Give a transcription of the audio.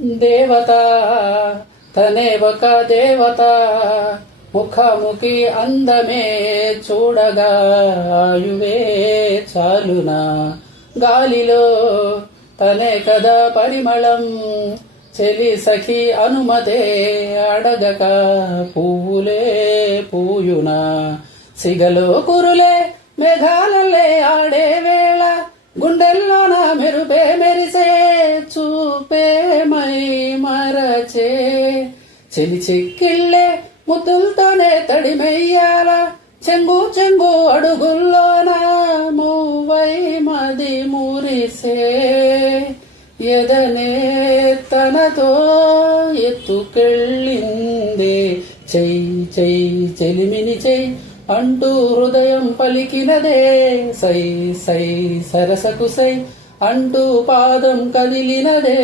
దేవత తనే ఒక దేవత, ముఖముఖి అందమే చూడగా ఆయువే చాలునా. గాలిలో తనే కదా పరిమళం, చెలి సఖి అనుమతే అడగక పువ్వులే పూయునా. సిగలో కురులే మేఘాలలే ఆడే వేళ, గుండెల్లోన మెరుపే మెరిసే చూపే మై మరచే. చెలి చిక్కిళ్ళే ముద్దులతోనే తడిమెయ్యాల, చెంగు చెంగు అడుగుల్లోన మూవై మది మురిసే. ఎదనే తనతో ఎత్తుకెళ్ళిందే, చెయ్యి చెయ్యి చెలిమిని చెయ్యి అంటూ హృదయం పలికినదే. సై సై సరసకు సై అంటూ పాదం కదిలినదే.